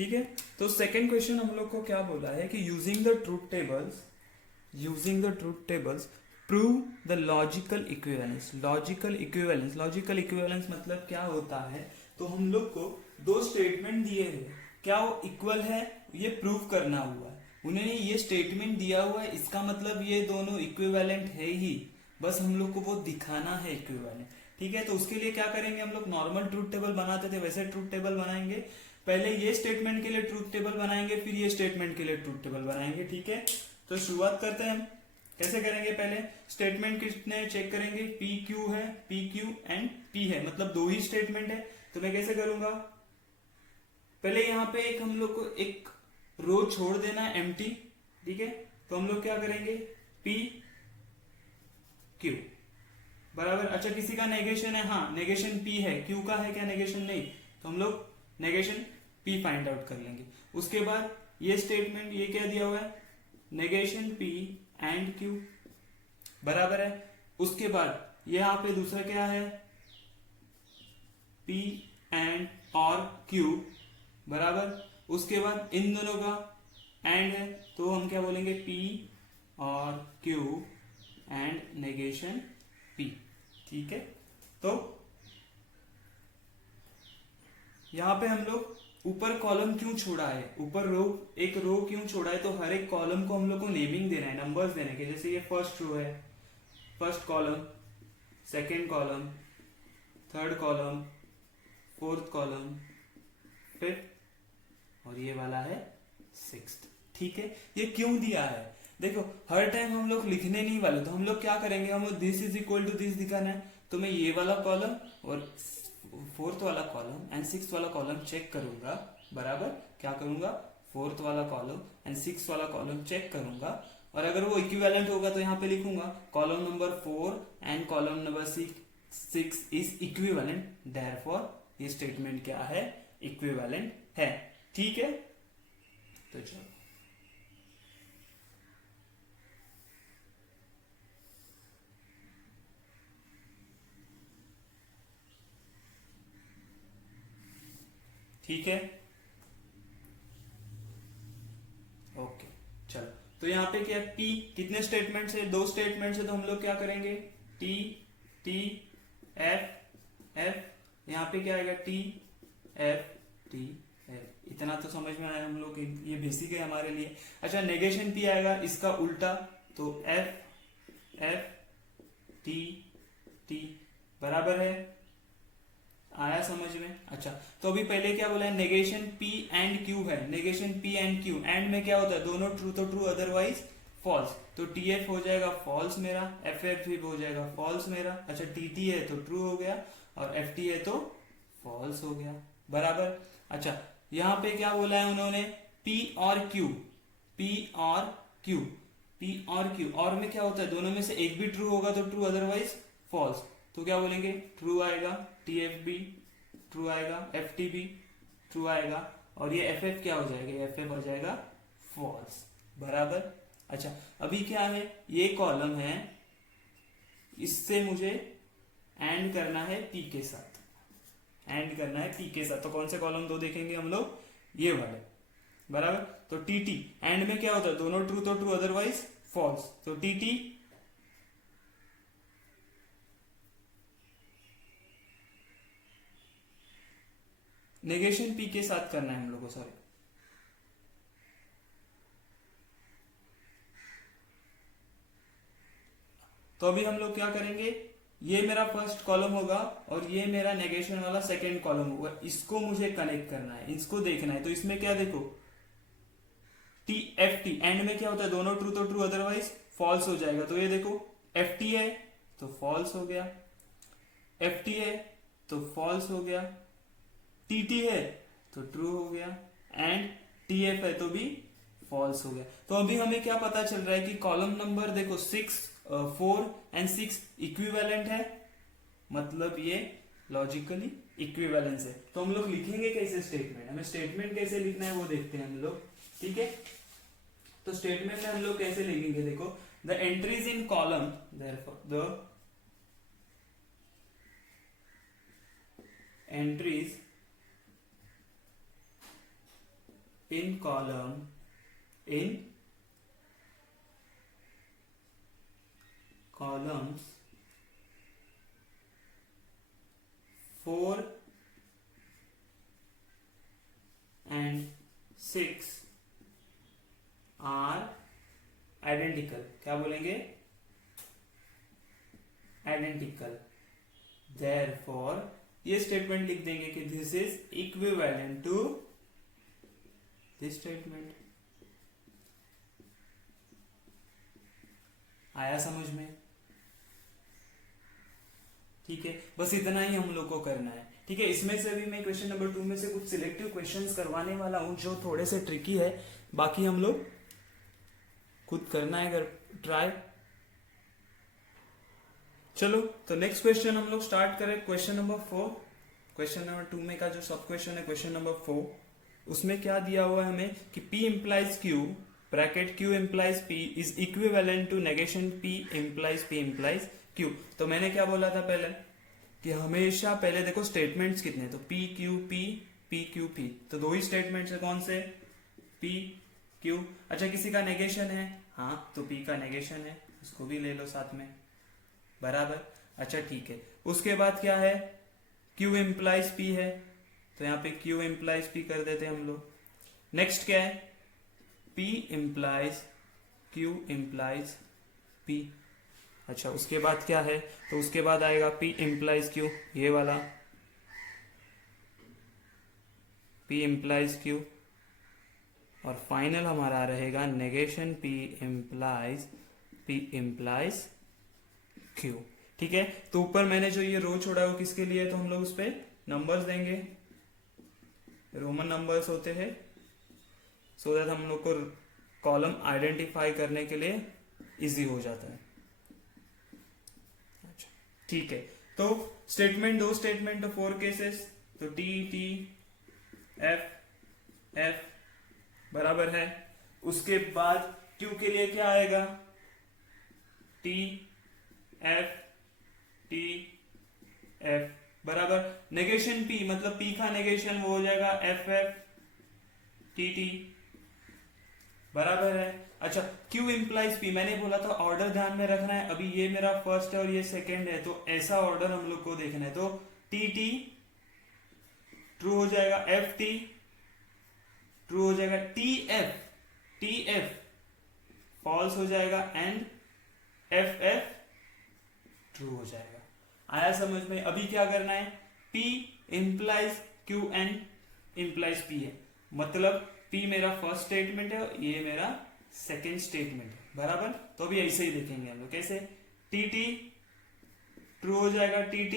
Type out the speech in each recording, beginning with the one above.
ठीक है। तो सेकंड क्वेश्चन हम लोग को क्या बोला है कि using the truth tables prove the logical equivalence मतलब क्या होता है। तो हम लोग को दो स्टेटमेंट दिए हैं, क्या वो इक्वल है ये प्रूव करना हुआ है। उन्होंने ये स्टेटमेंट दिया हुआ है, इसका मतलब ये दोनों इक्विवेलेंट है ही, बस हम लोग को वो दिखाना है इक्विवेलेंट। ठीक है, तो उसके लिए क्या करेंगे, हम लोग नॉर्मल ट्रूथ टेबल बनाते थे वैसे ट्रूथ टेबल बनाएंगे। पहले ये स्टेटमेंट के लिए ट्रूथ टेबल बनाएंगे, फिर ये स्टेटमेंट के लिए ट्रूथ टेबल बनाएंगे। ठीक है, तो शुरुआत करते हैं हम। कैसे करेंगे, पहले स्टेटमेंट कितने चेक करेंगे, पी क्यू है, पी क्यू एंड पी है, मतलब दो ही स्टेटमेंट है। तो मैं कैसे करूंगा, पहले यहाँ पे एक हम लोग को एक रो छोड़ देना है एम्प्टी। ठीक है, तो हम लोग क्या करेंगे, पी क्यू बराबर। अच्छा, किसी का नेगेशन है, हाँ नेगेशन पी है, क्यू का है क्या नेगेशन, नहीं, तो हम लोग नेगेशन पी फाइंड आउट कर लेंगे। उसके बाद ये स्टेटमेंट ये क्या दिया हुआ है, नेगेशन पी एंड क्यू बराबर है। उसके बाद यहां पे दूसरा क्या है, पी एंड और क्यू बराबर। उसके बाद इन दोनों का एंड है, तो हम क्या बोलेंगे, पी और क्यू एंड नेगेशन पी। ठीक है, तो यहां पे हम लोग ऊपर कॉलम क्यों छोड़ा है, ऊपर एक रो क्यों छोड़ा है, तो हर एक कॉलम को हम लोग को नेमिंग देना है, नंबर्स देने के। जैसे ये फर्स्ट रो है, first column, second column, third column, fourth column, fifth, और ये वाला है सिक्स्थ। ठीक है, ये क्यों दिया है, देखो हर टाइम हम लोग लिखने नहीं वाले, तो हम लोग क्या करेंगे, हम this is equal to this दिखाना है, तो मैं ये वाला कॉलम और फोर्थ वाला कॉलम एंड सिक्स वाला कॉलम चेक करूंगा बराबर। क्या करूंगा, फोर्थ वाला कॉलम एंड सिक्स वाला कॉलम चेक करूंगा, और अगर वो इक्विवेलेंट होगा तो यहाँ पे लिखूंगा column number 4 and column number 6 is equivalent, therefore ये स्टेटमेंट क्या है, इक्विवेलेंट है। ठीक है, तो चलो ठीक है, ओके चलो। तो यहाँ पे क्या, P कितने स्टेटमेंट है, दो स्टेटमेंट है, तो हम लोग क्या करेंगे, T T F F, यहाँ पे क्या आएगा, T F T F। इतना तो समझ में आया हम लोग, ये बेसिक है हमारे लिए। अच्छा, नेगेशन P आएगा इसका उल्टा, तो F F T T बराबर है, आया समझ में। अच्छा, तो अभी पहले क्या बोला है, नेगेशन पी एंड क्यू है, negation P and Q, and में क्या होता है, दोनों ट्रू तो ट्रू अदरवाइज फॉल्स, तो टी एफ हो जाएगा फॉल्स मेरा, एफ एफ भी हो जाएगा फॉल्स मेरा। अच्छा, टी टी है तो ट्रू हो गया, और एफ टी है तो फॉल्स हो गया बराबर। अच्छा, यहाँ पे क्या बोला है उन्होंने, पी और क्यू, पी और क्यू, पी और क्यू, और में क्या होता है, दोनों में से एक भी ट्रू होगा तो ट्रू अदरवाइज फॉल्स, तो क्या बोलेंगे, ट्रू आएगा, टी एफ भी ट्रू आएगा, एफ टी भी ट्रू आएगा, और ये एफ एफ क्या हो जाएगा, एफ एफ हो जाएगा फॉल्स बराबर। अच्छा, अभी क्या है, ये कॉलम है, इससे मुझे एंड करना है पी के साथ, एंड करना है पी के साथ, तो कौन से कॉलम दो देखेंगे हम लोग, ये वाले बराबर। तो टी टी एंड में क्या होता है, दोनों ट्रू तो ट्रू अदरवाइज फॉल्स, तो टी टी नेगेशन पी के साथ करना है हम लोग को, सॉरी। तो अभी हम लोग क्या करेंगे, ये मेरा फर्स्ट कॉलम होगा और ये मेरा नेगेशन वाला सेकेंड कॉलम होगा, इसको मुझे कनेक्ट करना है, इसको देखना है। तो इसमें क्या देखो, टी एफ टी एंड में क्या होता है, दोनों ट्रू तो ट्रू अदरवाइज फॉल्स हो जाएगा, तो ये देखो एफ टी है तो फॉल्स हो गया, एफ टी है तो फॉल्स हो गया, टी टी है तो ट्रू हो गया, एंड टी एफ है तो भी फॉल्स हो गया। तो अभी हमें क्या पता चल रहा है कि कॉलम नंबर देखो 4 एंड 6 इक्विवेलेंट है, मतलब ये लॉजिकली इक्विवेलेंस है। तो हम लोग लिखेंगे कैसे स्टेटमेंट, हमें स्टेटमेंट कैसे लिखना है वो देखते हैं हम लोग। ठीक है, तो स्टेटमेंट में हम लोग कैसे लिखेंगे, देखो the entries in column, the entries in columns 4 and 6 are identical. क्या बोलेंगे? आइडेंटिकल. Therefore ये स्टेटमेंट लिख देंगे कि this is equivalent to this statement. आया समझ में? ठीक है, बस इतना ही हम लोग को करना है. ठीक है, इसमें से भी मैं क्वेश्चन नंबर 2 में से कुछ सिलेक्टिव क्वेश्चंस करवाने वाला हूं जो थोड़े से ट्रिकी है. बाकी हम लोग खुद करना है अगर ट्राई. चलो, तो नेक्स्ट क्वेश्चन हम लोग स्टार्ट करें. Question number 4. क्वेश्चन नंबर 2 में का जो सब क्वेश्चन है क्वेश्चन नंबर 4, उसमें क्या दिया हुआ है हमें कि P implies Q bracket Q implies P is equivalent to negation P implies Q. तो मैंने क्या बोला था पहले कि हमेशा पहले देखो स्टेटमेंट्स कितने, तो P Q P P Q P, तो दो ही स्टेटमेंट्स है. कौन से? P Q. अच्छा, किसी का नेगेशन है, हाँ, तो P का नेगेशन है, उसको भी ले लो साथ में. बराबर. अच्छा ठीक है, उसके बाद क्या है? Q implies P है, तो यहाँ पे Q implies P कर देते हैं हम लोग. नेक्स्ट क्या है? P implies Q implies P. अच्छा, उसके बाद क्या है? तो उसके बाद आएगा P implies Q, ये वाला P implies Q, और फाइनल हमारा रहेगा नेगेशन P implies Q. ठीक है, तो ऊपर मैंने जो ये रो छोड़ा है वो किसके लिए है, तो हम लोग उस पर नंबर्स देंगे, रोमन नंबर्स होते हैं, सो दैट हम लोग को कॉलम आइडेंटिफाई करने के लिए इजी हो जाता है. अच्छा ठीक है, तो स्टेटमेंट, दो स्टेटमेंट, तो 4 केसेस, तो T T F F बराबर है. उसके बाद Q के लिए क्या आएगा? T F T F बराबर. नेगेशन P मतलब P का नेगेशन वो हो जाएगा F F T T बराबर है. अच्छा, Q implies P मैंने बोला था ऑर्डर ध्यान में रखना है. अभी ये मेरा फर्स्ट है और ये सेकंड है, तो ऐसा ऑर्डर हम लोग को देखना है. तो T T ट्रू हो जाएगा, F T ट्रू हो जाएगा, T F फॉल्स हो जाएगा, एंड F F ट्रू हो जाएगा. आया समझ में? अभी क्या करना है? P implies Q and implies P है, मतलब P मेरा फर्स्ट स्टेटमेंट है और ये मेरा सेकेंड स्टेटमेंट है. बराबर. तो अभी ऐसे ही देखेंगे हम लोग. कैसे? T T ट्रू हो जाएगा, T T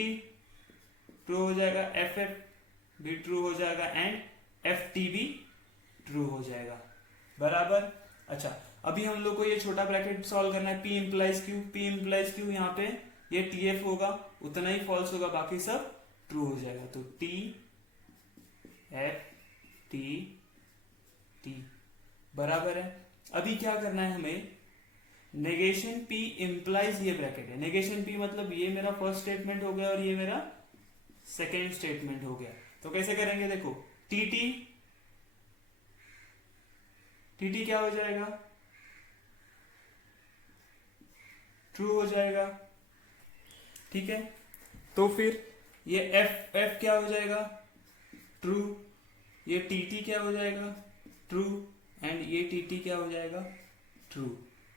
ट्रू हो जाएगा, F F भी ट्रू हो जाएगा, एंड F T भी ट्रू हो जाएगा. बराबर. अच्छा, अभी हम लोग को ये छोटा ब्रैकेट सॉल्व करना है. P implies Q यहाँ पे ये TF होगा, उतना ही फॉल्स होगा, बाकी सब ट्रू हो जाएगा. तो T F T T बराबर है. अभी क्या करना है हमें? नेगेशन P implies ये ब्रैकेट है. नेगेशन P मतलब ये मेरा फर्स्ट स्टेटमेंट हो गया और ये मेरा सेकेंड स्टेटमेंट हो गया. तो कैसे करेंगे? देखो, T T क्या हो जाएगा? ट्रू हो जाएगा. ठीक है, तो फिर ये F क्या हो जाएगा? ट्रू. ये T क्या हो जाएगा? ट्रू. एंड ये T क्या हो जाएगा? ट्रू.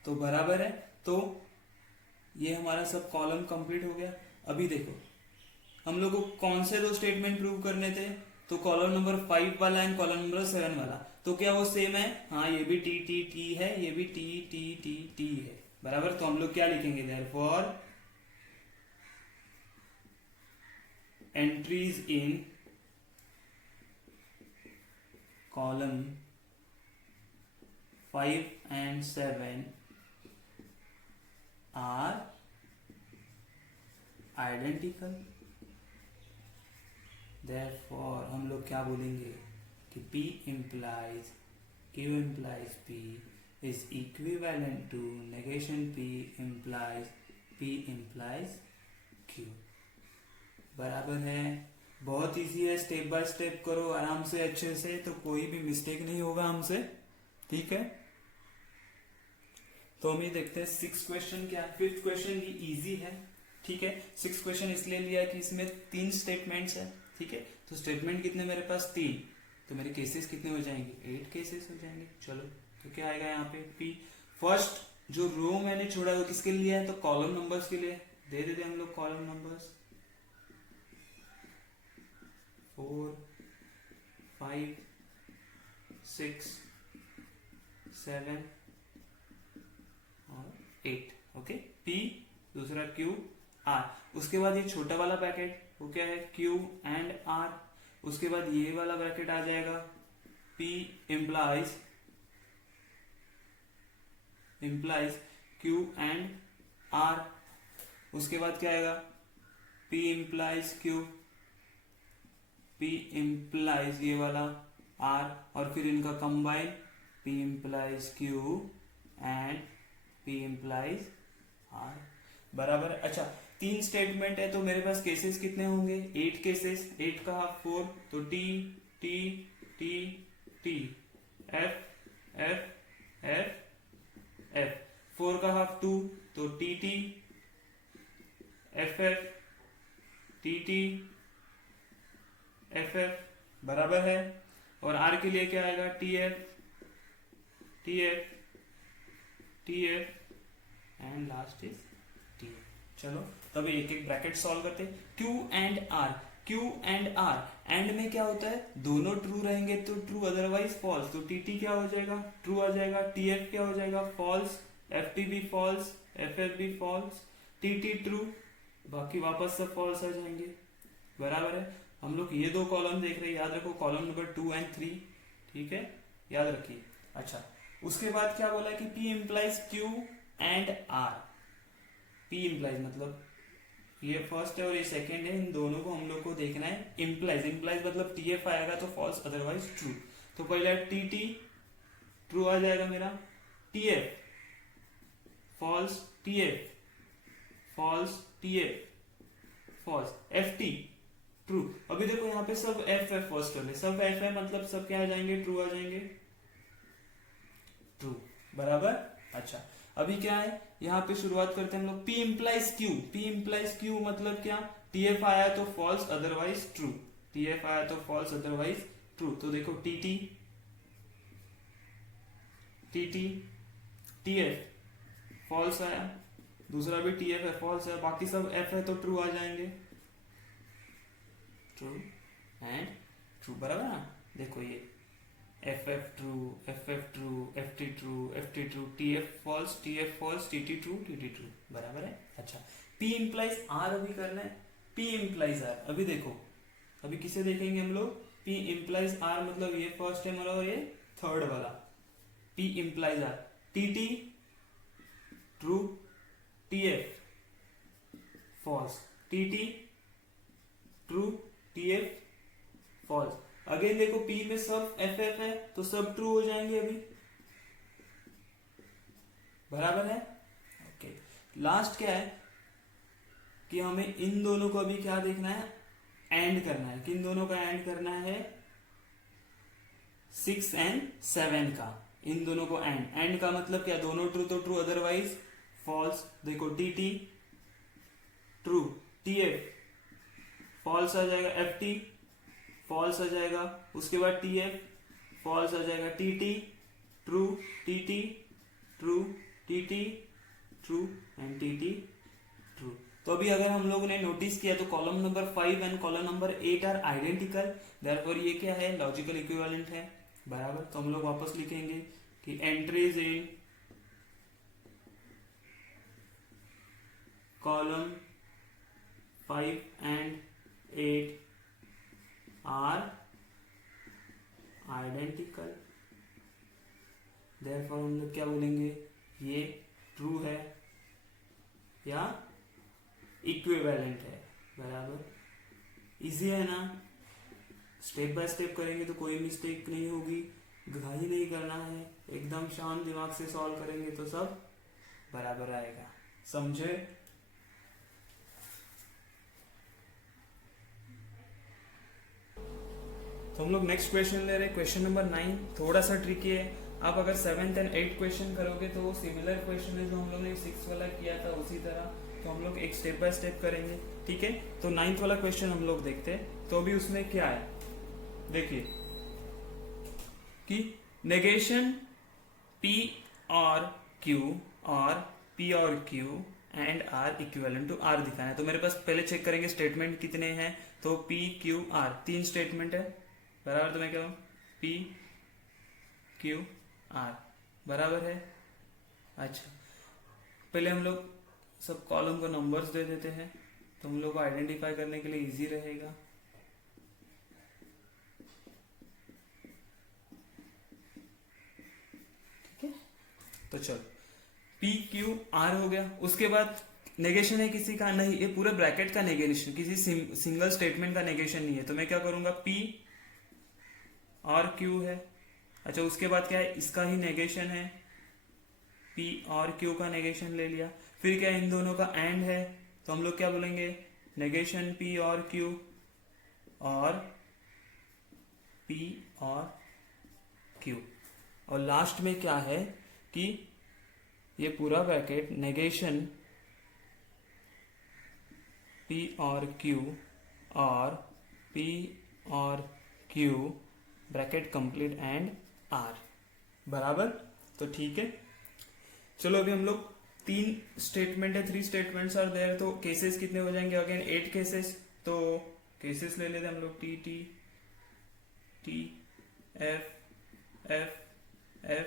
तो बराबर है. तो ये हमारा सब कॉलम कंप्लीट हो गया. अभी देखो, हम लोग को कौन से दो स्टेटमेंट प्रूव करने थे? तो कॉलम नंबर 5 वाला एंड कॉलम नंबर 7 वाला. तो क्या वो सेम है? हाँ, ये भी T है, ये भी T है. बराबर. तो हम लोग क्या लिखेंगे? Therefore entries in column 5 and 7 are identical. Therefore हम लोग क्या बोलेंगे कि P implies Q implies P is equivalent to negation P implies Q. बराबर है. बहुत इजी है, स्टेप बाय स्टेप करो आराम से अच्छे से, तो कोई भी मिस्टेक नहीं होगा हमसे, ठीक है। तो हम ये देखते हैं 6 क्वेश्चन क्या है। 5th क्वेश्चन ये इजी है, ठीक है। 6 क्वेश्चन इसलिए लिया कि इसमें 3 स्टेटमेंट्स है, ठीक है। तो स्टेटमेंट कितने मेरे पास 3, तो मेरे केसेस कितने हो जाएंगे 8 केसेस हो जाएंगे। चलो तो क्या आएगा यहाँ पे पी। फर्स्ट जो रो मैंने छोड़ा वो किसके लिए है, तो कॉलम नंबर्स के लिए दे देते हम लोग कॉलम नंबर्स 4 5 6 7 और 8, ओके। पी, दूसरा क्यू आर। उसके बाद ये छोटा वाला ब्रैकेट वो क्या है, क्यू एंड आर। उसके बाद ये वाला ब्रैकेट आ जाएगा P implies Q and R. उसके बाद क्या आएगा, P implies Q, P implies ये वाला आर, और फिर इनका combine P implies Q and P implies R, बराबर है। अच्छा 3 स्टेटमेंट है तो मेरे पास केसेस कितने होंगे, 8 केसेस। 8 का हाफ 4, तो T T T T F F F F. 4 का हाफ 2, तो T T F F T T F F, बराबर है। और आर के लिए क्या आएगा, T F T F T F and last is T. चलो तब एक एक ब्रैकेट सॉल्व करते। Q and R, Q and R, and में क्या होता है, दोनों ट्रू रहेंगे तो ट्रू, अदरवाइज फॉल्स। तो टी टी क्या हो जाएगा, ट्रू आ जाएगा। टी एफ क्या हो जाएगा, फॉल्स। एफ टी भी फॉल्स, एफ एफ भी फॉल्स, टी टी ट्रू, बाकी वापस सब फॉल्स आ जाएंगे, बराबर है। हम लोग ये 2 कॉलम देख रहे हैं, याद रखो कॉलम नंबर 2 एंड 3, ठीक है, याद रखिए। अच्छा उसके बाद क्या बोला कि P implies Q and R। P implies मतलब ये फर्स्ट है और ये सेकंड है, इन दोनों को हम लोग को देखना है। इम्प्लाइज मतलब TF आएगा तो फॉल्स, अदरवाइज ट्रू। तो पहले TT ट्रू आ जाएगा मेरा, TF false, TF false, TF false, FT true. अभी देखो यहाँ पे सब F है, फर्स्ट वाले सब F है, मतलब सब क्या आ जाएंगे, ट्रू आ जाएंगे, ट्रू, बराबर। अच्छा अभी क्या है, यहाँ पे शुरुआत करते हैं हम लोग। P implies Q, P implies Q मतलब क्या, TF आया तो फॉल्स अदरवाइज ट्रू, TF आया तो फॉल्स अदरवाइज ट्रू। तो देखो TT TT TF फॉल्स आया, दूसरा भी TF है फॉल्स है, बाकी सब F है तो ट्रू आ जाएंगे, ट्रू एंड ट्रू, बराबर ना। देखो ये F F true, F F true, F T true, F T true, T F false, T T true, T T true, बराबर है। अच्छा P इम्प्लाइज आर अभी करना है। P इम्प्लाइज आर, अभी देखो अभी किसे देखेंगे हम लोग, P इम्प्लाइज आर मतलब ये फर्स्ट है और ये थर्ड वाला। P implies R, T T true, T F false, T T true, T F false. Again देखो P में सब एफ एफ है तो सब ट्रू हो जाएंगे अभी, बराबर है। ओके लास्ट क्या है कि हमें इन दोनों को अभी क्या देखना है, एंड करना है। किन दोनों का एंड करना है, 6 एंड 7 का, इन दोनों को एंड का मतलब क्या, दोनों ट्रू तो ट्रू अदरवाइज फॉल्स। देखो T T true, T F false आ जाएगा, एफ टी फॉल्स आ जाएगा, उसके बाद टी एफ फॉल्स आ जाएगा, T T true, T T true, T T true and T T true. तो अभी अगर हम लोगों ने नोटिस किया तो column number 5 and column number 8 are identical, therefore ये क्या है, लॉजिकल इक्विवेलेंट है, बराबर। तो हम लोग वापस लिखेंगे कि entries in column 5 and 8 are identical, therefore हम लोग क्या बोलेंगे, ये ट्रू है या इक्विवेलेंट है, बराबर। इजी है ना, स्टेप बाय स्टेप करेंगे तो कोई मिस्टेक नहीं होगी, घाई नहीं करना है, एकदम शांत दिमाग से सॉल्व करेंगे तो सब बराबर आएगा, समझे। तो हम लोग नेक्स्ट क्वेश्चन ले रहे हैं, क्वेश्चन नंबर 9। थोड़ा सा ट्रिकी है। आप अगर 7th एंड 8th क्वेश्चन करोगे तो वो सिमिलर क्वेश्चन है जो हम लोग ने 6 वाला किया था उसी तरह, तो हम लोग एक स्टेप बाय स्टेप करेंगे, ठीक है। तो 9th वाला क्वेश्चन हम लोग देखते हैं। तो अभी उसमें क्या है, देखिए कि नेगेशन P और Q और P और Q and R equivalent to R दिखाना है। तो मेरे पास पहले चेक करेंगे स्टेटमेंट कितने हैं। तो P Q R 3 स्टेटमेंट है बराबर। तो मैं क्या हूं, P Q R बराबर है। अच्छा, पहले हम लोग सब कॉलम को नंबर्स दे देते हैं तो हम लोग को आइडेंटिफाई करने के लिए इजी रहेगा। ठीक है, तो चलो P Q R हो गया। उसके बाद नेगेशन है किसी का नहीं, ये पूरे ब्रैकेट का नेगेशन, किसी सिंगल स्टेटमेंट का नेगेशन नहीं है। तो मैं क्या करूंगा, P और Q है। अच्छा, उसके बाद क्या है, इसका ही नेगेशन है, P और Q का नेगेशन ले लिया। फिर क्या, इन दोनों का एंड है, तो हम लोग क्या बोलेंगे, नेगेशन P और Q और P और Q। और लास्ट में क्या है कि ये पूरा ब्रैकेट नेगेशन P और Q और P और Q bracket complete and R बराबर। तो ठीक है, चलो अभी हम लोग 3 स्टेटमेंट है, 3 स्टेटमेंट्स आर देयर। तो केसेस कितने हो जाएंगे, अगेन 8 केसेस। तो केसेस ले लेते हैं हम लोग, T T T F F F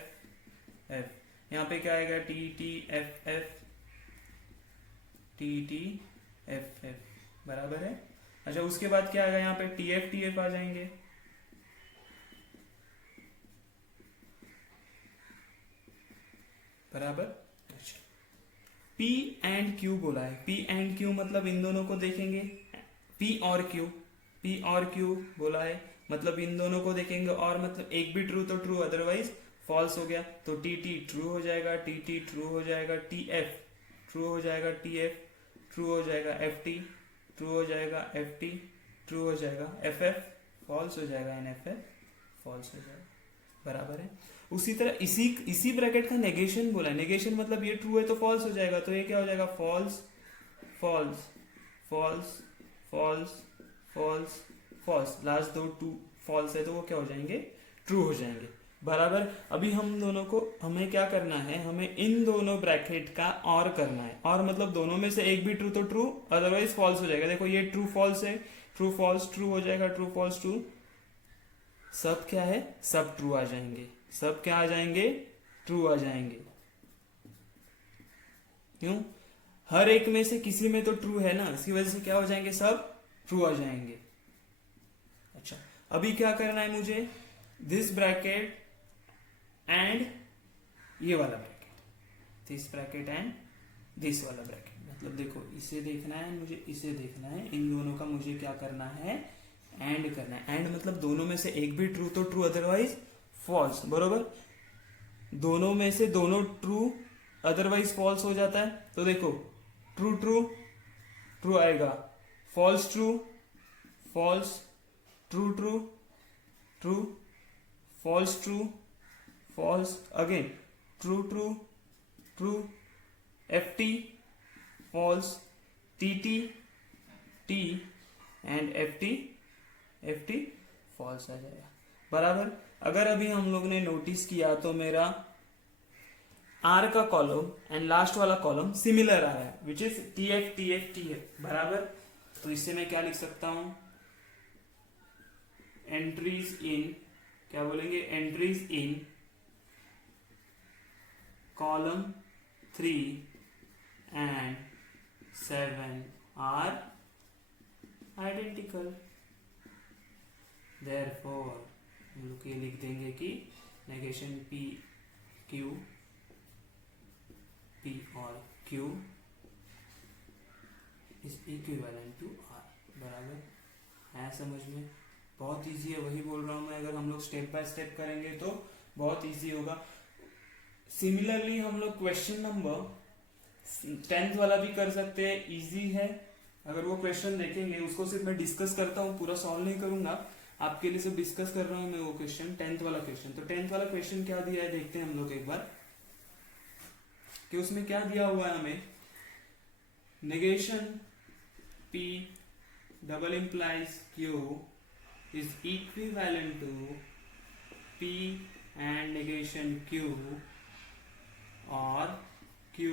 F। यहाँ पे क्या आएगा, T T F F T T F F बराबर है। अच्छा, उसके बाद क्या आएगा, यहाँ पे T F T F आ जाएंगे बराबर। अच्छा, P एंड Q बोला है, P एंड Q मतलब इन दोनों को देखेंगे, P और Q बोला है मतलब इन दोनों को देखेंगे, और मतलब एक भी ट्रू तो ट्रू, अदरवाइज फॉल्स हो गया। तो T T ट्रू हो जाएगा, T T ट्रू हो जाएगा, T F ट्रू हो जाएगा, T F ट्रू हो जाएगा, F T ट्रू हो जाएगा, F T ट्रू हो जाएगा, F F फॉल्स हो जाएगा, एंड F F फॉल्स हो जाएगा बराबर है। उसी तरह इसी ब्रैकेट का नेगेशन बोला है, नेगेशन मतलब ये ट्रू है तो फॉल्स हो जाएगा। तो ये क्या हो जाएगा, false false false false false false, last दो टू फॉल्स है तो वो क्या हो जाएंगे, ट्रू हो जाएंगे बराबर। अभी हम दोनों को, हमें क्या करना है, हमें इन दोनों ब्रैकेट का और करना है, और मतलब दोनों में से एक भी ट्रू तो ट्रू, अदरवाइज फॉल्स हो जाएगा। देखो ये ट्रू फॉल्स है, ट्रू फॉल्स ट्रू हो जाएगा, ट्रू फॉल्स ट्रू, सब क्या है, सब ट्रू आ जाएंगे, सब क्या आ जाएंगे, ट्रू आ जाएंगे। क्यों, हर एक में से किसी में तो ट्रू है ना, इसकी वजह से क्या हो जाएंगे, सब ट्रू आ जाएंगे। अच्छा, अभी क्या करना है मुझे, दिस ब्रैकेट एंड ये वाला bracket, this bracket and this वाला ब्रैकेट, मतलब देखो इसे देखना है, मुझे इसे देखना है, इन दोनों का मुझे क्या करना है, एंड करना है। एंड मतलब दोनों में से एक भी ट्रू तो ट्रू, अदरवाइज फॉल्स बरोबर। दोनों में से दोनों ट्रू अदरवाइज फॉल्स हो जाता है। तो देखो ट्रू ट्रू ट्रू आएगा, false true false, true true true, false true false, again true true true, F T false, T T T and F T false आ जाएगा बराबर। अगर अभी हम लोग ने नोटिस किया तो मेरा आर का कॉलम एंड लास्ट वाला कॉलम सिमिलर आ रहा है, विच इज टी एफ बराबर। तो इससे मैं क्या लिख सकता हूं, एंट्रीज इन, क्या बोलेंगे, entries in column 3 and 7 are identical. Therefore हम लोग ये लिख देंगे कि नेगेशन P और Q is equivalent to R बराबर है। समझ में बहुत इजी है, वही बोल रहा हूं मैं, अगर हम लोग स्टेप बाय स्टेप करेंगे तो बहुत इजी होगा। सिमिलरली हम लोग क्वेश्चन नंबर 10th वाला भी कर सकते हैं, इजी है। अगर वो क्वेश्चन देखेंगे, उसको सिर्फ मैं डिस्कस करता हूँ, पूरा सॉल्व नहीं करूंगा, आपके लिए सब डिस्कस कर रहा हूं मैं वो क्वेश्चन, 10th वाला क्वेश्चन। तो 10th वाला क्वेश्चन क्या दिया है देखते हैं हम लोग एक बार, कि उसमें क्या दिया हुआ है हमें। Negation P double implies Q is equivalent to P and negation Q और Q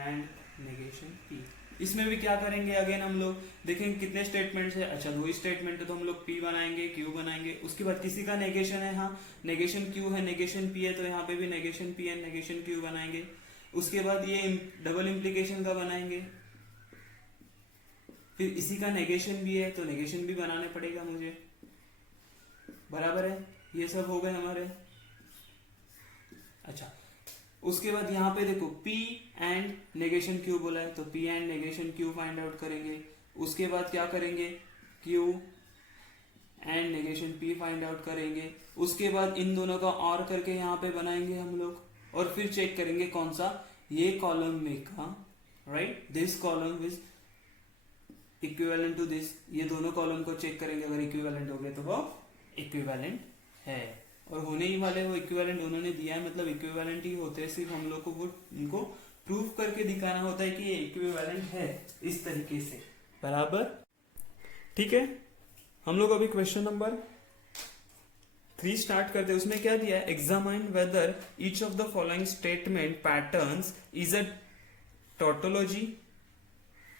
and negation P। इसमें भी क्या करेंगे, अगेन हम लोग देखेंगे कितने स्टेटमेंट्स है। अच्छा, दो ही स्टेटमेंट है तो हम लोग P बनाएंगे, Q बनाएंगे। उसके बाद किसी का नेगेशन है, हाँ नेगेशन Q है, नेगेशन P है, तो यहाँ पे भी negation P and negation Q बनाएंगे। उसके बाद ये डबल इम्प्लीकेशन का बनाएंगे, फिर इसी का नेगेशन भी है तो नेगेशन भी बनाने पड़ेगा मुझे, बराबर है। ये सब हो गए हमारे। अच्छा, उसके बाद यहाँ पे देखो P एंड नेगेशन Q बोला है, तो P and negation Q find out करेंगे। उसके बाद क्या करेंगे, Q and negation P find out करेंगे। उसके बाद इन दोनों का और करके यहाँ पे बनाएंगे हम लोग, और फिर चेक करेंगे कौन सा ये कॉलम में का, right, this column is equivalent to this. ये दोनों कॉलम को चेक करेंगे, अगर इक्विवेलेंट हो गए तो वो इक्विवेलेंट है, और होने ही वाले वो इक्विवेलेंट उन्होंने दिया है, मतलब इक्विवेलेंट ही होते हैं। सिर्फ हम लोग को वो उनको प्रूव करके दिखाना होता है कि ये इक्विवेलेंट है, इस तरीके से, बराबर। ठीक है, हम लोग अभी क्वेश्चन नंबर 3 स्टार्ट करते हैं। उसमें क्या दिया है, examine whether each of the following statement patterns is a tautology,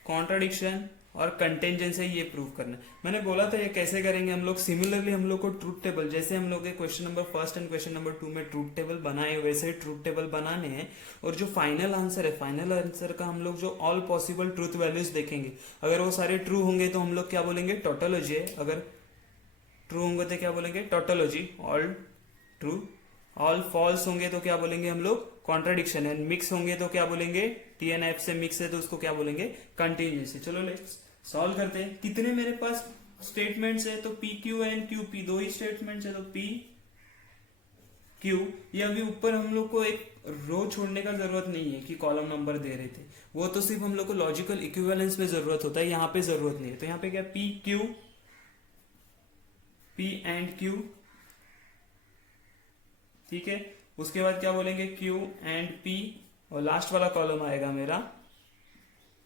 contradiction और कंटेंजेंसी, ये प्रूव करना है। मैंने बोला था ये कैसे करेंगे हम लोग। सिमिलरली हम लोग को ट्रूथ टेबल, जैसे हम लोग के question number 1 and question number 2 में ट्रूथ टेबल बनाए, वैसे ट्रूथ टेबल बनाने हैं। और जो फाइनल आंसर है, फाइनल आंसर का हम लोग जो ऑल पॉसिबल ट्रूथ वैल्यूज देखेंगे। अगर वो सारे ट्रू होंगे तो हम लोग क्या बोलेंगे, टोटोलॉजी है। अगर ट्रू होंगे तो क्या बोलेंगे, tautology, all true. All false होंगे तो क्या बोलेंगे हम लोग, कॉन्ट्राडिक्शन। एंड मिक्स होंगे तो क्या बोलेंगे, टी एन एफ से मिक्स है तो उसको क्या बोलेंगे, कंटिन्यूसी। चलो लेट्स सॉल्व करते हैं। कितने मेरे पास स्टेटमेंट्स है, तो P Q and Q P, दो ही स्टेटमेंट्स है, तो पी क्यू। ये अभी ऊपर हम लोग को एक रो छोड़ने का जरूरत नहीं है कि कॉलम नंबर दे रहे थे, वो तो सिर्फ हम लोग को लॉजिकल इक्विवेलेंस में जरूरत होता है, यहाँ पे जरूरत नहीं है। तो यहाँ पे क्या, P Q, P and Q, ठीक है। उसके बाद क्या बोलेंगे, क्यू एंड पी, और लास्ट वाला कॉलम आएगा मेरा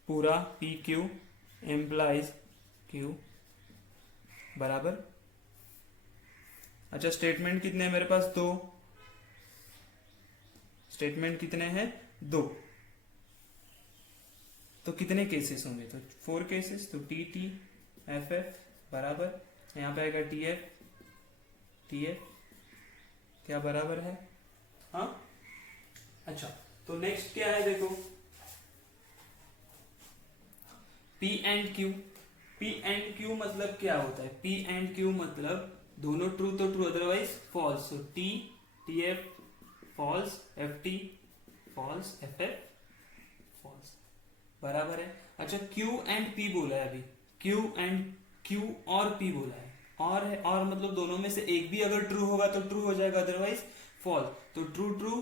पूरा पी क्यू एम्प्लाइज क्यू, बराबर। अच्छा, स्टेटमेंट कितने हैं मेरे पास, 2 स्टेटमेंट कितने हैं, 2। तो कितने केसेस होंगे, तो 4 केसेस। तो टी टी एफ एफ बराबर, यहां पे आएगा टी एफ, टी एफ क्या बराबर है, हाँ। अच्छा, तो नेक्स्ट क्या है देखो, P and Q। P and Q मतलब क्या होता है, P एंड Q मतलब दोनों ट्रू तो ट्रू, अदरवाइज फॉल्स। तो T T F false, F T false, F F false, बराबर है। अच्छा, Q एंड P बोला है अभी, Q एंड Q और P बोला है, और है, और मतलब दोनों में से एक भी अगर ट्रू होगा तो ट्रू हो जाएगा, अदरवाइज फॉल्स। तो ट्रू ट्रू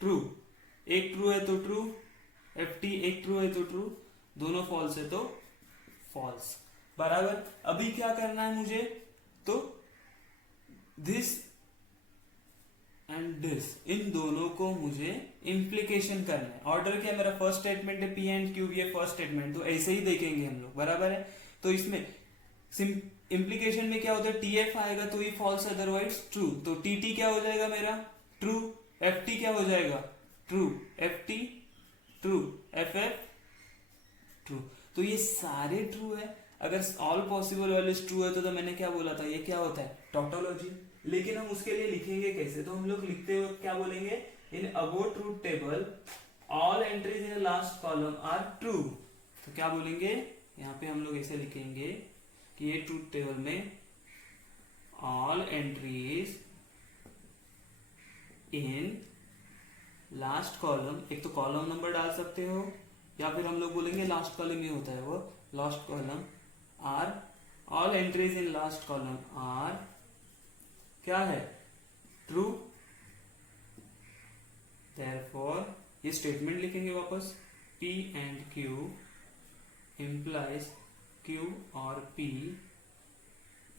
ट्रू, एक ट्रू है तो ट्रू, एफ टी एक ट्रू है तो ट्रू, दोनों फॉल्स है तो फॉल्स, बराबर। अभी क्या करना है मुझे, तो दिस एंड दिस, इन दोनों को मुझे इंप्लीकेशन करना है। ऑर्डर क्या मेरा, फर्स्ट स्टेटमेंट है पी एंड क्यू, ये फर्स्ट स्टेटमेंट, तो ऐसे ही देखेंगे हम लोग, बराबर है। तो इसमें इंप्लीकेशन में क्या होता है, टी एफ आएगा तो ही फॉल्स, अदरवाइज ट्रू। तो टी टी क्या हो जाएगा मेरा, ट्रू। एफ टी क्या हो जाएगा, true. F T true, F F true. तो ये सारे ट्रू है। अगर ऑल पॉसिबल वैल्यूज ट्रू है तो मैंने क्या बोला था, ये क्या होता है, टोटोलॉजी। लेकिन हम उसके लिए लिखेंगे कैसे, तो हम लोग लिखते हुए क्या बोलेंगे, in about truth table all entries in last column are true. तो क्या बोलेंगे, यहाँ पे हम लोग ऐसे लिखेंगे कि ये ट्रूथ टेबल में all entries in last column, एक तो कॉलम नंबर डाल सकते हो, या फिर हम लोग बोलेंगे लास्ट कॉलम ही होता है वो, last column are, all entries in last column are क्या है, ट्रू। देयरफॉर ये स्टेटमेंट लिखेंगे वापस, P and Q implies Q और P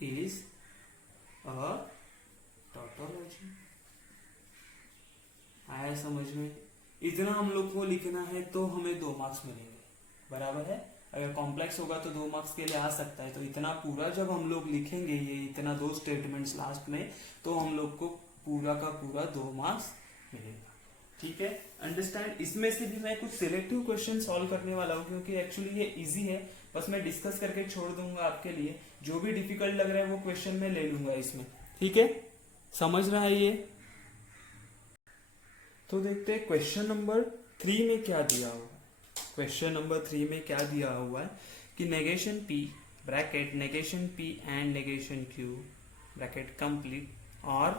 इज अ टोटोलॉजी। आया समझ में? इतना हम लोग को लिखना है तो हमें 2 मार्क्स मिलेंगे, बराबर है। अगर कॉम्प्लेक्स होगा तो 2 मार्क्स के लिए आ सकता है। तो इतना पूरा जब हम लोग लिखेंगे ये इतना 2 स्टेटमेंट्स लास्ट में, तो हम लोग को पूरा का पूरा 2 मार्क्स मिलेगा। ठीक है, अंडरस्टैंड? इसमें से भी मैं कुछ सिलेक्टिव क्वेश्चन सॉल्व करने वाला हूँ, क्योंकि एक्चुअली ये इजी है, बस मैं डिस्कस करके छोड़ दूंगा आपके लिए। जो भी डिफिकल्ट लग रहा है वो क्वेश्चन मैं ले लूंगा इसमें। ठीक है, समझ रहा है ये? तो देखते हैं क्वेश्चन नंबर 3 में क्या दिया हुआ है। क्वेश्चन नंबर 3 में क्या दिया हुआ है कि negation P bracket negation P and negation Q bracket complete और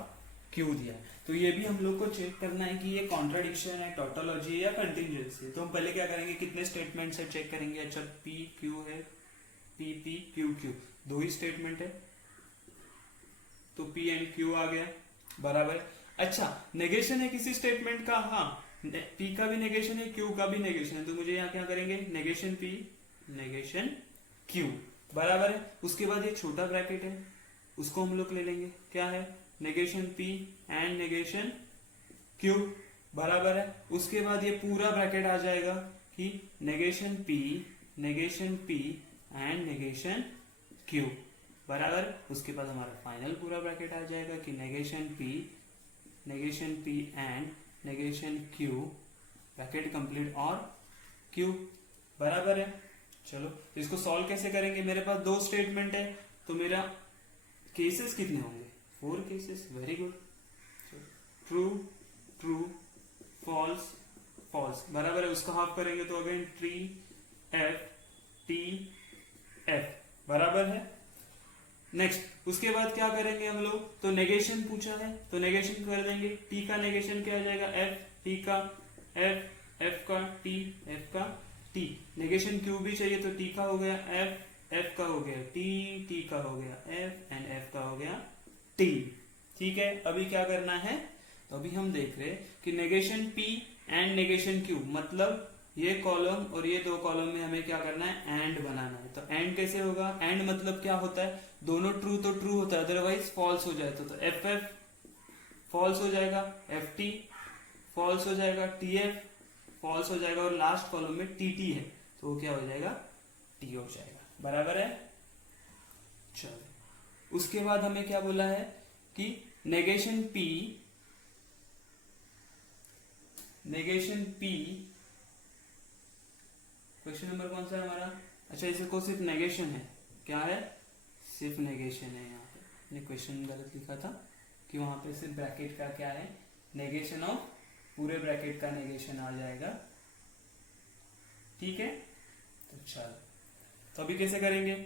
Q दिया है। तो ये भी हम लोग को चेक करना है कि ये कॉन्ट्राडिक्शन है, टोटोलॉजी है या कंटिंजेंसी है। तो हम पहले क्या करेंगे, कितने स्टेटमेंट है चेक करेंगे। अच्छा, P Q है, P P Q Q, 2 ही स्टेटमेंट है, तो P एंड Q आ गया, बराबर। अच्छा, नेगेशन है किसी स्टेटमेंट का, हाँ, P का भी नेगेशन है, Q का भी नेगेशन है, तो मुझे यहाँ क्या करेंगे, नेगेशन P नेगेशन Q, बराबर है। उसके बाद एक छोटा ब्रैकेट है, उसको हम लोग ले लेंगे, क्या है, negation P and negation Q, बराबर है। उसके बाद ये पूरा ब्रैकेट आ जाएगा कि negation P and negation Q, बराबर। उसके बाद हमारा फाइनल पूरा ब्रैकेट आ जाएगा कि negation P and negation Q bracket complete और Q, बराबर है। चलो, तो इसको सॉल्व कैसे करेंगे। मेरे पास 2 स्टेटमेंट है, तो मेरा केसेस कितने होंगे, 4 cases, very good. True true false false, बराबर है। उसका हाफ करेंगे तो again T F T F, बराबर है। नेक्स्ट, उसके बाद क्या करेंगे हम लोग, तो नेगेशन पूछा है तो नेगेशन कर देंगे। T का नेगेशन क्या आ जाएगा, F, T का F, F का T, F का T। नेगेशन Q भी चाहिए तो T का हो गया F, F का हो गया T, T का हो गया F एंड F का हो गया T। ठीक है, अभी क्या करना है, तो अभी हम देख रहे हैं कि negation P and negation Q, मतलब ये कॉलम और ये 2 कॉलम में हमें क्या करना है, एंड बनाना है। तो एंड कैसे होगा, एंड मतलब क्या होता है, दोनों ट्रू तो ट्रू होता है, अदरवाइज फॉल्स हो जाए तो FF फॉल्स हो जाएगा, FT फॉल्स हो जाएगा, TF फॉल्स हो जाएगा, और लास्ट कॉलम में TT है तो वो क्या हो जाएगा, T हो जाएगा, बराबर है। चलो, उसके बाद हमें क्या बोला है कि नेगेशन P क्वेश्चन नंबर कौन सा है हमारा, अच्छा, इसको सिर्फ नेगेशन है, क्या है, सिर्फ नेगेशन है। यहाँ पे मैंने क्वेश्चन गलत लिखा था कि वहां पे सिर्फ ब्रैकेट का क्या है, नेगेशन ऑफ पूरे ब्रैकेट का नेगेशन आ जाएगा। ठीक है, तो चलो, तो अभी कैसे करेंगे,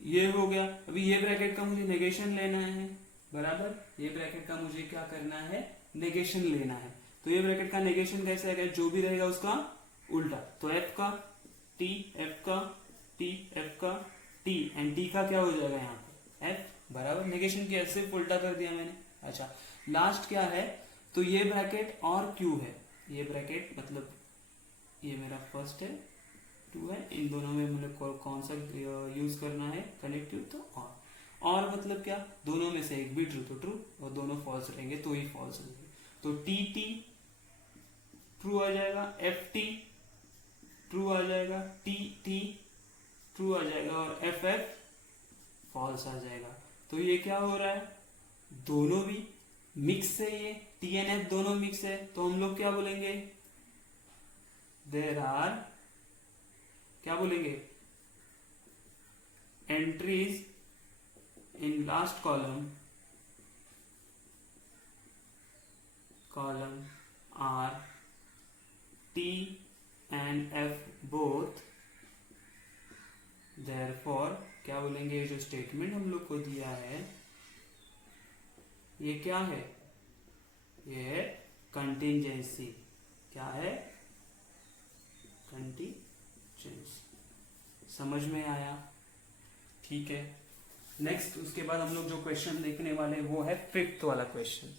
ये हो गया। अभी ये ब्रैकेट का मुझे नेगेशन लेना है, बराबर, ये ब्रैकेट का मुझे क्या करना है, नेगेशन लेना है। तो ये ब्रैकेट का नेगेशन कैसे आएगा, जो भी रहेगा उसका उल्टा, तो F का T, F का T, F का T एंड T का क्या हो जाएगा यहाँ पे F, बराबर। नेगेशन किया, सिर्फ उल्टा कर दिया मैंने। अच्छा, लास्ट क्या है, तो ये ब्रैकेट और Q है, ये ब्रैकेट मतलब ये मेरा फर्स्ट है, 2 है, इन दोनों में मुझे कौन सा यूज करना है, कनेक्टिव, तो और मतलब क्या, दोनों में से एक भी ट्रू तो ट्रू और दोनों फॉल्स रहेंगे तो ही फॉल्स रहेंगे। तो TT ट्रू आ जाएगा, FT ट्रू आ जाएगा, TT ट्रू आ जाएगा और FF फॉल्स आ जाएगा। तो ये क्या हो रहा है, दोनों भी मिक्स है, ये T and F दोनों मिक्स है, तो हम लोग क्या बोलेंगे, देयर आर, क्या बोलेंगे, entries in last column are T and F both, therefore क्या बोलेंगे, ये जो स्टेटमेंट हम लोग को दिया है ये क्या है, ये कंटिंजेंसी, क्या है, कंटिंजेंसी। समझ में आया? ठीक है, नेक्स्ट, उसके बाद हम लोग जो क्वेश्चन देखने वाले हैं वो है 5th वाला क्वेश्चन।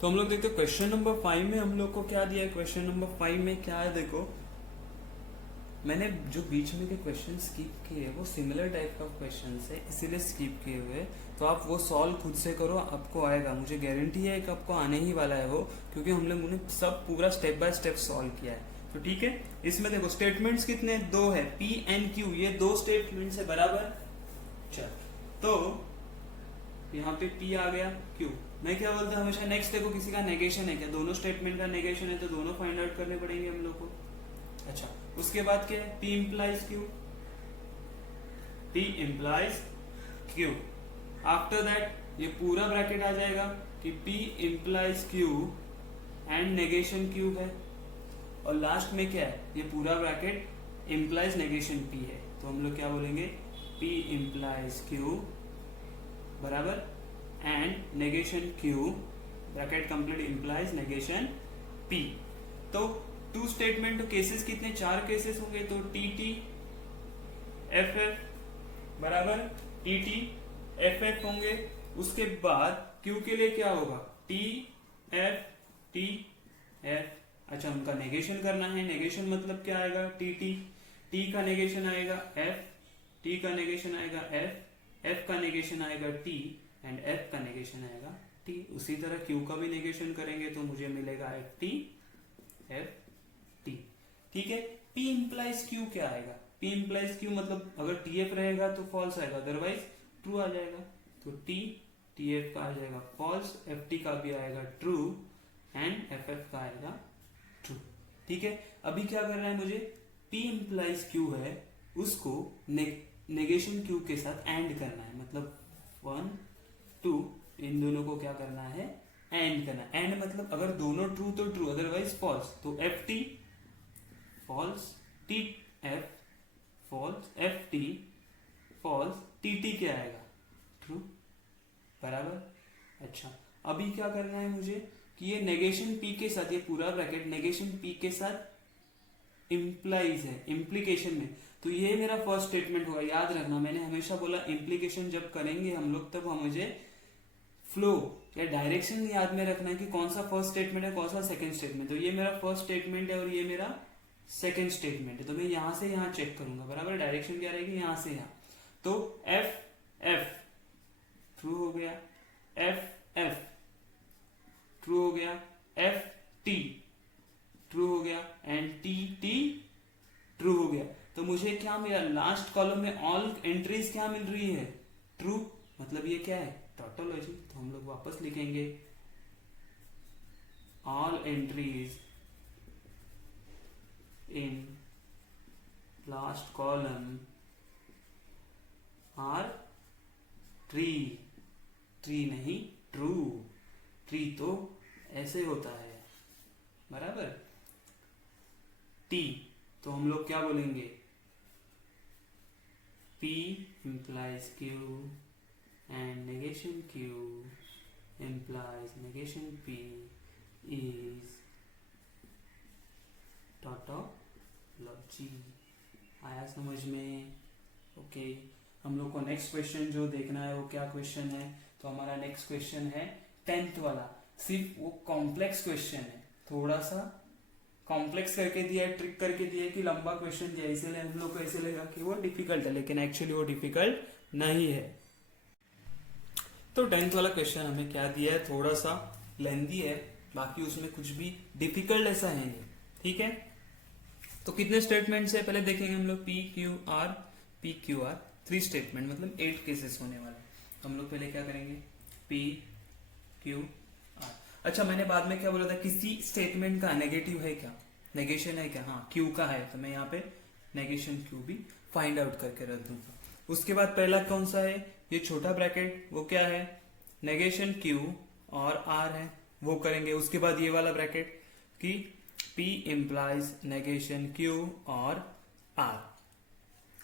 तो हम लोग देखते हैं क्वेश्चन नंबर 5 में हम लोग को क्या दिया है। क्वेश्चन नंबर 5 में क्या है, देखो, मैंने जो बीच में के क्वेश्चन स्किप किए वो सिमिलर टाइप का क्वेश्चन है, इसीलिए स्किप किए हुए। तो आप वो सॉल्व खुद से करो, आपको आएगा, मुझे गारंटी है कि आपको आने ही वाला है वो, क्योंकि हम लोगों ने सब पूरा स्टेप बाय स्टेप सॉल्व किया है। तो ठीक है, इसमें देखो स्टेटमेंट्स कितने, 2 है, P एंड Q, ये 2 स्टेटमेंट्स है बराबर। चल, तो यहाँ पे P आ गया, Q। मैं क्या बोलता हूँ हमेशा, नेक्स्ट देखो किसी का नेगेशन है क्या, दोनों स्टेटमेंट का नेगेशन है तो दोनों फाइंड आउट करने पड़ेंगे हम लोग को। अच्छा, उसके बाद क्या है, P implies Q, P implies Q। After that ये पूरा ब्रैकेट आ जाएगा कि P implies Q and negation Q है, और लास्ट में क्या है, ये पूरा ब्रैकेट implies नेगेशन P है। तो हम लोग क्या बोलेंगे, P implies Q बराबर and negation Q bracket complete implies negation P। तो 2 स्टेटमेंट, तो केसेस कितने, 4 केसेस होंगे, तो TT FF बराबर TT FF होंगे। उसके बाद Q के लिए क्या होगा, TF। अच्छा, उनका नेगेशन करना है, नेगेशन मतलब क्या आएगा, TT, T का नेगेशन आएगा F, T का नेगेशन आएगा F, F का नेगेशन आएगा T एंड F का नेगेशन आएगा T। उसी तरह Q का भी नेगेशन करेंगे तो मुझे मिलेगा FT FT। ठीक है, P implies Q क्या आएगा, P implies Q मतलब अगर TF रहेगा तो फॉल्स आएगा, अदरवाइज ट्रू आ जाएगा। तो TF का आ जाएगा फॉल्स, FT का भी आएगा ट्रू एंड FF का आएगा ट्रू। ठीक है, अभी क्या करना है मुझे, P implies Q है, उसको नेगेशन Q के साथ एंड करना है, मतलब 1 2 इन दोनों को क्या करना है, एंड करना। एंड मतलब अगर दोनों ट्रू तो ट्रू, अदरवाइज फॉल्स। तो FT false, TF false, FT false, TT क्या आएगा, ट्रू बराबर। अच्छा, अभी क्या करना है मुझे कि ये नेगेशन P के साथ, ये पूरा ब्रैकेट नेगेशन P के साथ इंप्लाइज है, इम्प्लीकेशन में। तो ये मेरा फर्स्ट स्टेटमेंट होगा, याद रखना, मैंने हमेशा बोला इम्प्लीकेशन जब करेंगे हम लोग तब मुझे फ्लो या डायरेक्शन याद में रखना है कि कौन सा फर्स्ट स्टेटमेंट है, कौन सा सेकंड स्टेटमेंट। तो ये मेरा फर्स्ट स्टेटमेंट है और ये मेरा सेकंड स्टेटमेंट है, तो मैं यहां से यहां चेक करूंगा बराबर। डायरेक्शन क्या रहेगी, यहां से यहां। तो F ट्रू हो गया, F ट्रू हो गया, FT ट्रू हो गया एंड TT ट्रू हो गया। तो मुझे क्या मिला, लास्ट कॉलम में ऑल एंट्रीज क्या मिल रही है, ट्रू। मतलब ये क्या है, टोटोलॉजी। तो हम लोग वापस लिखेंगे, all entries in last column are tree नहीं ट्रू। ट्री तो ऐसे होता है बराबर, T। तो हम लोग क्या बोलेंगे, P implies Q and negation Q implies negation P is tautology। आया समझ में? ओके, हम लोग को नेक्स्ट क्वेश्चन जो देखना है वो क्या क्वेश्चन है, तो हमारा नेक्स्ट क्वेश्चन है 10th वाला। सिर्फ वो कॉम्प्लेक्स क्वेश्चन है, थोड़ा सा कॉम्प्लेक्स करके दिया है, ट्रिक करके दिया है कि लंबा क्वेश्चन दिया है, इसीलिए हम लोग को ऐसे लगा कि वो डिफिकल्ट है, लेकिन एक्चुअली वो डिफिकल्ट नहीं है। तो 10th वाला क्वेश्चन हमें क्या दिया है, थोड़ा सा लेंदी है, बाकी उसमें कुछ भी डिफिकल्ट ऐसा है नहीं। ठीक है, तो कितने स्टेटमेंट्स है पहले देखेंगे हम लोग, P Q R 3 स्टेटमेंट, मतलब 8 केसेस होने वाले। हम लोग पहले क्या करेंगे, P Q R। अच्छा, मैंने बाद में क्या बोला था, किसी स्टेटमेंट का नेगेटिव है क्या, नेगेशन है क्या, हाँ Q का है, तो मैं यहाँ पे नेगेशन Q भी फाइंड आउट करके रख दूंगा। उसके बाद पहला कौन सा है, ये छोटा ब्रैकेट, वो क्या है, नेगेशन Q और R है, वो करेंगे। उसके बाद ये वाला ब्रैकेट कि P implies नेगेशन Q और R।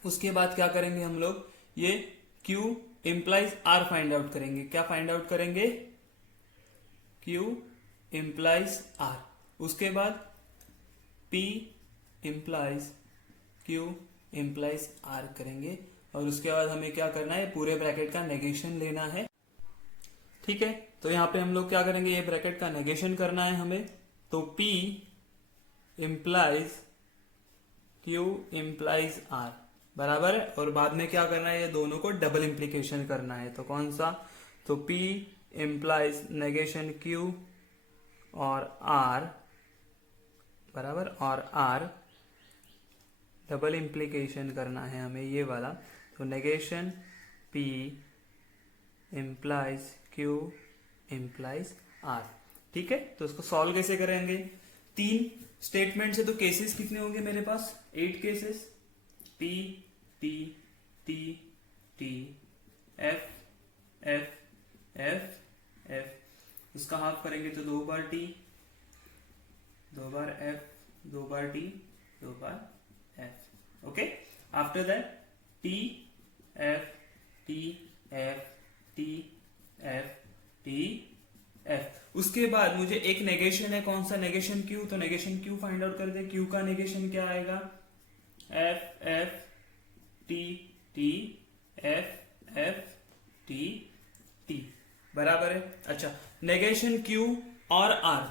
उसके बाद क्या करेंगे हम लोग, ये Q implies R find out करेंगे। क्या फाइंड आउट करेंगे, Q implies R। उसके बाद P implies Q implies R करेंगे, और उसके बाद हमें क्या करना है, पूरे ब्रैकेट का नेगेशन लेना है। ठीक है, तो यहाँ पे हम लोग क्या करेंगे, ये ब्रैकेट का नेगेशन करना है हमें। तो P implies Q implies R, बराबर है। और बाद में क्या करना है, ये दोनों को डबल इंप्लीकेशन करना है। तो कौन सा, तो P implies नेगेशन Q और R, बराबर, और R डबल इंप्लीकेशन करना है हमें ये वाला। तो negation P implies Q implies R, ठीक है। तो इसको सॉल्व कैसे करेंगे, 3 स्टेटमेंट से, तो केसेस कितने होंगे मेरे पास, 8 cases, T T T T F F F F, उसका हाफ करेंगे तो 2 बार T, 2 bar F, 2 bar T, 2 bar F, okay. After that T F T F T F T F, उसके बाद मुझे एक नेगेशन है, कौन सा, नेगेशन Q। तो नेगेशन Q फाइंड आउट कर दे। Q का नेगेशन क्या आएगा, F F T T F F T T, बराबर है। अच्छा, नेगेशन Q और R,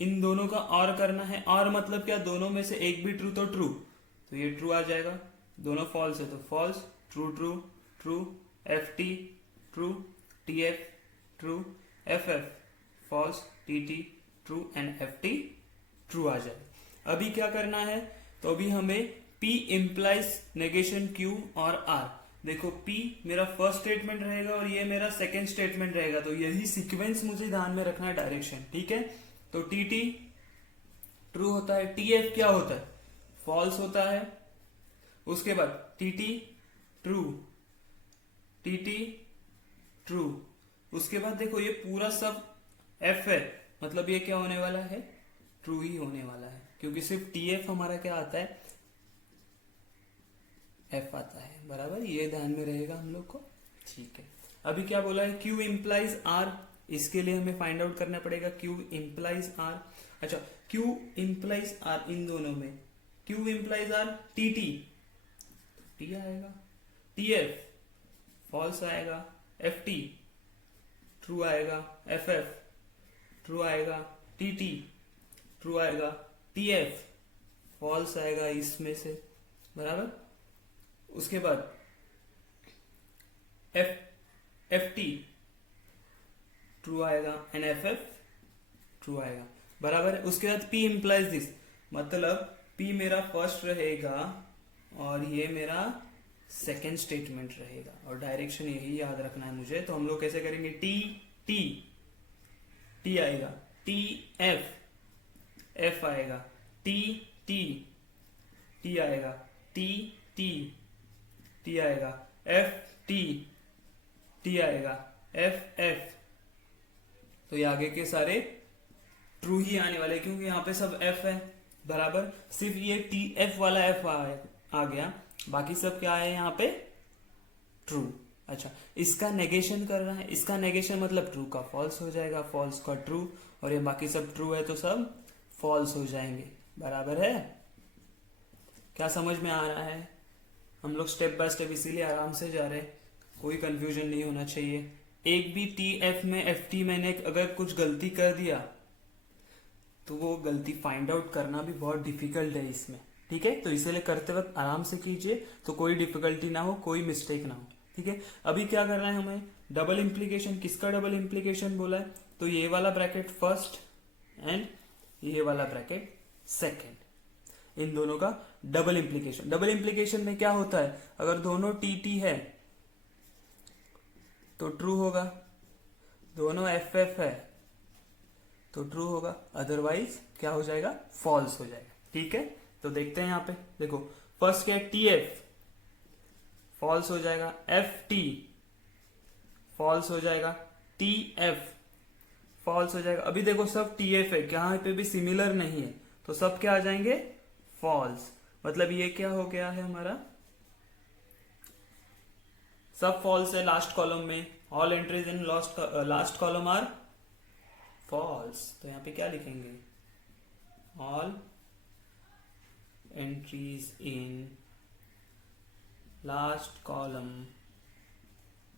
इन दोनों का और करना है। और मतलब क्या, दोनों में से एक भी ट्रू तो ट्रू, तो ये ट्रू आ जाएगा। दोनों फॉल्स है तो false, true true true, FT true, TF true, FF false, TT true and FT true आ जाए। अभी क्या करना है, तो अभी हमें P implies नेगेशन Q और R, देखो P मेरा फर्स्ट स्टेटमेंट रहेगा और ये मेरा सेकंड स्टेटमेंट रहेगा, तो यही सीक्वेंस मुझे ध्यान में रखना है, डायरेक्शन, ठीक है। तो TT ट्रू होता है, TF क्या होता है, फॉल्स होता है। उसके बाद TT ट्रू, TT ट्रू, उसके बाद देखो ये पूरा सब F है, मतलब ये क्या होने वाला है, ट्रू ही होने वाला है, क्योंकि सिर्फ TF हमारा क्या आता है, F आता है, बराबर, ये ध्यान में रहेगा हम लोग को, ठीक है। अभी क्या बोला है, Q implies R, इसके लिए हमें फाइंड आउट करना पड़ेगा Q implies R। अच्छा, Q implies R इन दोनों में, Q implies R, TT T आएगा, TF फॉल्स आएगा, FT ट्रू आएगा, FF ट्रू आएगा, TT ट्रू आएगा, TF फॉल्स आएगा इसमें से, बराबर। उसके बाद FT ट्रू आएगा एंड FF ट्रू आएगा, बराबर है। उसके बाद P implies दिस, मतलब P मेरा फर्स्ट रहेगा और ये मेरा सेकेंड स्टेटमेंट रहेगा, और डायरेक्शन यही याद रखना है मुझे। तो हम लोग कैसे करेंगे, T T T आएगा, T F F आएगा, T T T आएगा, T T T आएगा, F T T आएगा, F F, तो ये आगे के सारे ट्रू ही आने वाले, क्योंकि यहाँ पे सब F है, बराबर। सिर्फ ये T F वाला F आ गया, बाकी सब क्या है यहाँ पे, ट्रू। अच्छा, इसका नेगेशन करना है, इसका नेगेशन मतलब ट्रू का फॉल्स हो जाएगा, फॉल्स का ट्रू, और ये बाकी सब ट्रू है तो सब फॉल्स हो जाएंगे, बराबर है। क्या समझ में आ रहा है, हम लोग स्टेप बाय स्टेप इसीलिए आराम से जा रहे हैं, कोई कंफ्यूजन नहीं होना चाहिए। एक भी TF में FT मैंने अगर कुछ गलती कर दिया तो वो गलती फाइंड आउट करना भी बहुत डिफिकल्ट है इसमें, ठीक है। तो इसीलिए करते वक्त आराम से कीजिए, तो कोई डिफिकल्टी ना हो, कोई मिस्टेक ना हो, ठीक है। अभी क्या करना है हमें, डबल इंप्लीकेशन, किसका डबल इंप्लीकेशन बोला है, तो ये वाला ब्रैकेट फर्स्ट एंड ये वाला ब्रैकेट सेकेंड, इन दोनों का डबल इंप्लीकेशन। डबल इंप्लीकेशन में क्या होता है, अगर दोनों TT है तो ट्रू होगा, दोनों FF है तो ट्रू होगा, अदरवाइज क्या हो जाएगा, फॉल्स हो जाएगा, ठीक है। तो देखते हैं यहाँ पे, देखो फर्स्ट क्या है, TF फॉल्स हो जाएगा, FT फॉल्स हो जाएगा, TF फॉल्स हो जाएगा। अभी देखो सब TF है, यहाँ पे भी सिमिलर नहीं है, तो सब क्या आ जाएंगे, फॉल्स, मतलब ये क्या हो गया है हमारा, सब फॉल्स है लास्ट कॉलम में, all entries in last column are false. तो यहाँ पे क्या लिखेंगे, all entries in last column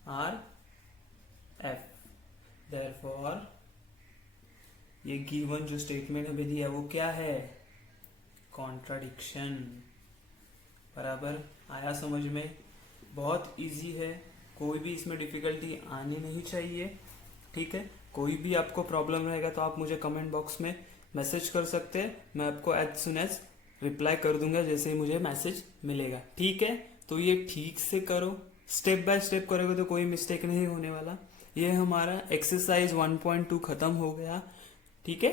are F, therefore ये गिवन जो स्टेटमेंट हमें दिया है वो क्या है, कॉन्ट्राडिक्शन, बराबर आया समझ में? बहुत इजी है, कोई भी इसमें डिफिकल्टी आनी नहीं चाहिए। ठीक है, कोई भी आपको प्रॉब्लम रहेगा तो आप मुझे कमेंट बॉक्स में मैसेज कर सकते हैं, मैं आपको एज सुन एज रिप्लाई कर दूंगा जैसे ही मुझे मैसेज मिलेगा। ठीक है, तो ये ठीक से करो, स्टेप बाय स्टेप करोगे तो कोई मिस्टेक नहीं होने वाला। ये हमारा एक्सरसाइज 1.2 खत्म हो गया। ठीक है।